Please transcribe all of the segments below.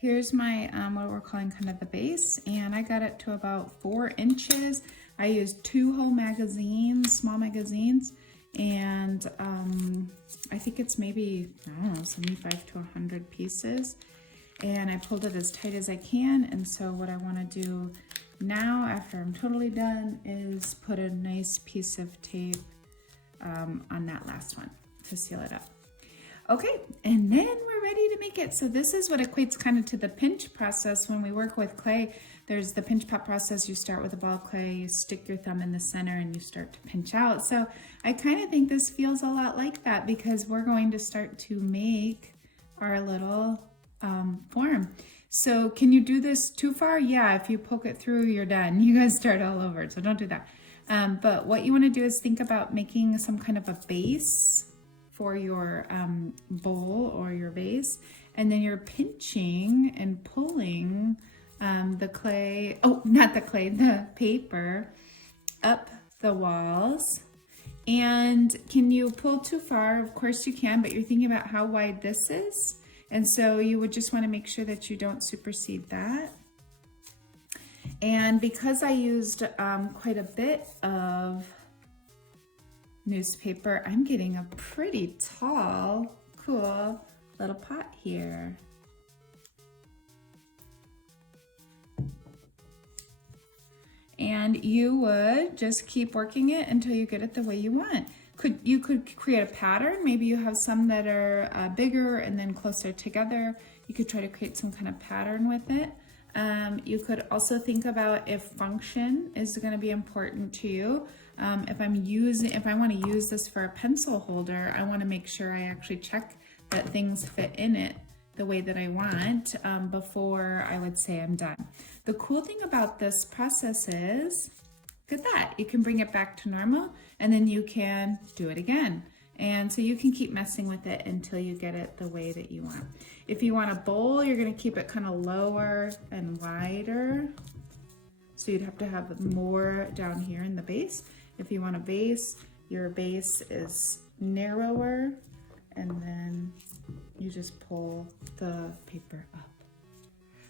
Here's my, what we're calling kind of the base, and I got it to about 4 inches. I used 2 whole magazines, small magazines, and I think it's maybe, I don't know, 75 to 100 pieces. And I pulled it as tight as I can, and so what I wanna do now, after I'm totally done, is put a nice piece of tape on that last one to seal it up. Okay, and then we're ready to make it. So this is what equates kind of to the pinch process when we work with clay. There's the pinch pop process. You start with a ball of clay, you stick your thumb in the center, and you start to pinch out. So I kind of think this feels a lot like that because we're going to start to make our little form. So can you do this too far? Yeah, if you poke it through, you're done. You guys start all over, so don't do that. But what you want to do is think about making some kind of a base for your bowl or your vase, and then you're pinching and pulling the clay, oh, not the clay, the paper up the walls. And can you pull too far? Of course you can, but you're thinking about how wide this is. And so you would just want to make sure that you don't supersede that. And because I used quite a bit of newspaper, I'm getting a pretty tall, cool little pot here. And you would just keep working it until you get it the way you want. You could create a pattern. Maybe you have some that are bigger and then closer together. You could try to create some kind of pattern with it. You could also think about if function is going to be important to you. If I want to use this for a pencil holder, I want to make sure I actually check that things fit in it the way that I want before I would say I'm done. The cool thing about this process is, look at that, you can bring it back to normal and then you can do it again. And so you can keep messing with it until you get it the way that you want. If you want a bowl, you're going to keep it kind of lower and wider. So you'd have to have more down here in the base. If you want a vase, your base is narrower, and then you just pull the paper up.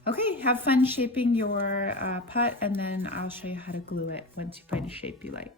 Okay, have fun shaping your pot, and then I'll show you how to glue it once you find a shape you like.